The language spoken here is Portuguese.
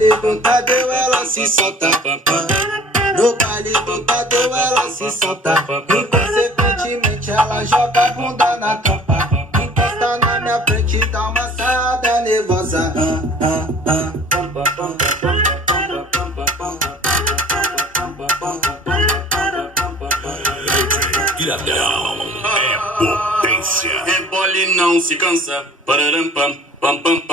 baile do Tadeu ela se solta. No baile do Tadeu ela se solta. Inconsequentemente ela joga a bunda na tampa. Encosta na minha frente e dá uma sarrada nervosa. Ilhadão é potência. Rebole não se cansa. Pararam pam pam pam pam.